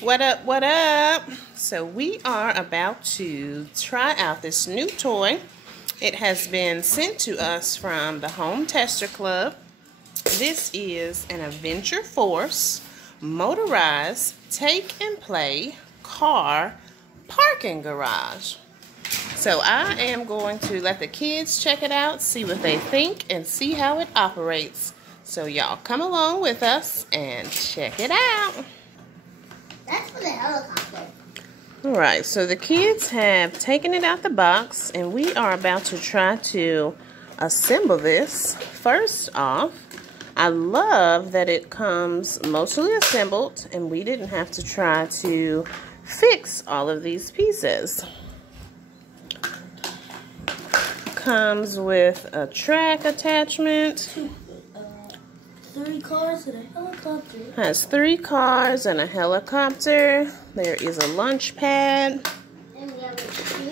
What up, what up? So we are about to try out this new toy. It has been sent to us from the Home Tester Club. This is an Adventure Force motorized take and play car parking garage. So I am going to let the kids check it out, see what they think, and see how it operates. So y'all come along with us and check it out. That's for the helicopter. Alright, so the kids have taken it out the box and we are about to try to assemble this. First off, I love that it comes mostly assembled and we didn't have to try to fix all of these pieces. Comes with a track attachment. 3 cars and a helicopter. Has 3 cars and a helicopter. There is a lunch pad. And we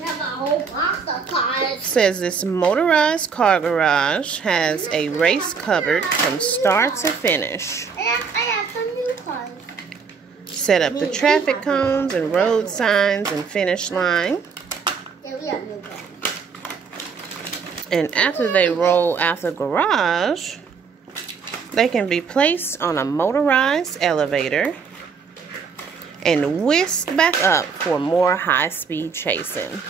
have a whole box of cars. Says this motorized car garage has a race covered from start to finish. I have some new cars. Set up the traffic cones and road signs and finish line. Yeah, we have new cars. And after they roll out the garage, they can be placed on a motorized elevator and whisked back up for more high-speed chasing.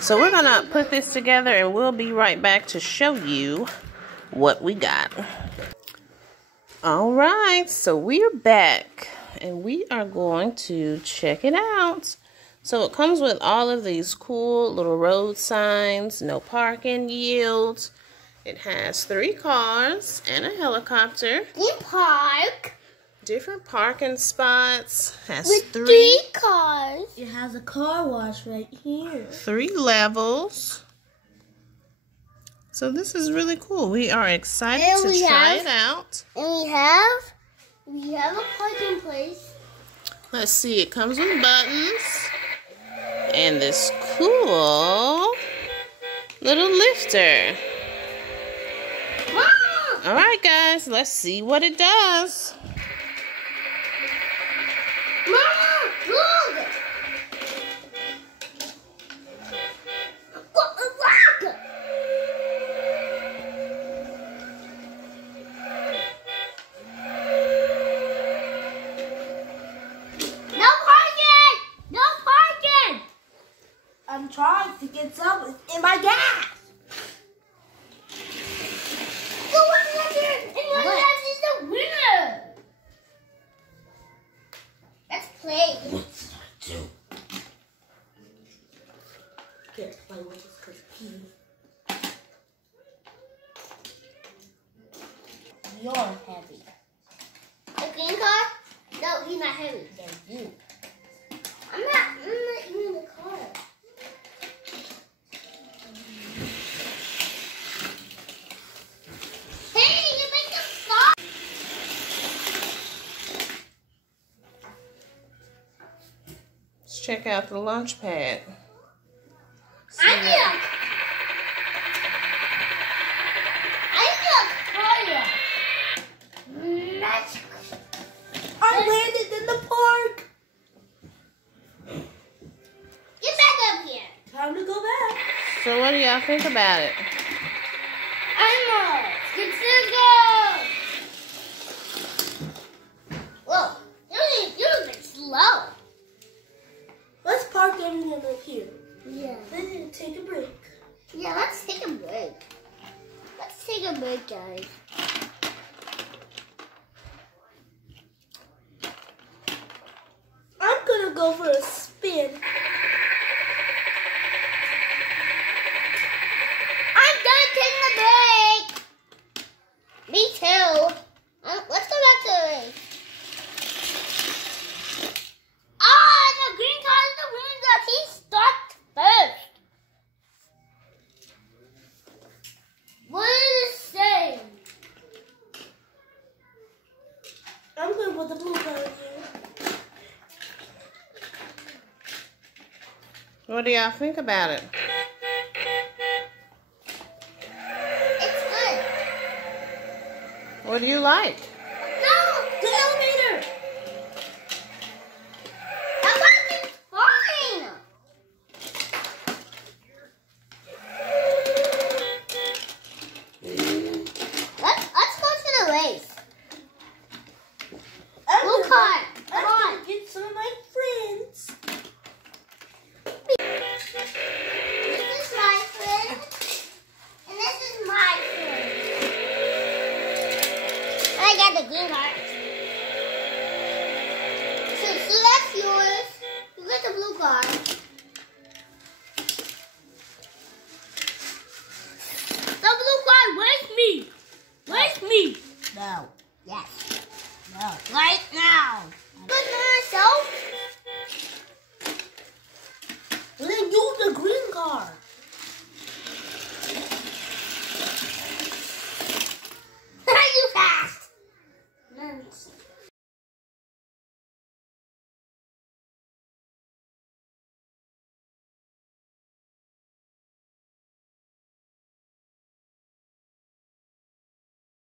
So we're going to put this together and we'll be right back to show you what we got. Alright, so we're back and we are going to check it out. So it comes with all of these cool little road signs, no parking, yield. It has 3 cars and a helicopter. Different parking spots. Has with 3 cars. It has a car wash right here. 3 levels. So this is really cool. We are excited to try it out. And we have a parking place. Let's see. It comes with buttons and this cool little lifter. Alright guys, let's see what it does. Mama, look! Got the rock! No parking! No parking! I'm trying to get some in my gas. You're heavy. The green car? No, he's not heavy. There's you. I'm not even in the car. Hey, you make the stop. Let's check out the launch pad. I landed in the park. Get back up here. Time to go back. So what do y'all think about it? I'm good to go. Whoa, you're a bit slow. Let's park everything up here. Yeah. Then take a break. Yeah, let's take a break. Let's take a break, guys. I'm gonna go for a spin. I'm done taking a break. Me too. Let's go back to the race. The green car is the winner. He starts first. What does it say? I'm gonna put the blue car in here. What do y'all think about it? It's good. What do you like? No, the elevator. I got the green card. So that's yours. You got the blue card. The blue card, where's me? Where's me? No. Yes. No. Right now. But myself. Then use the green card.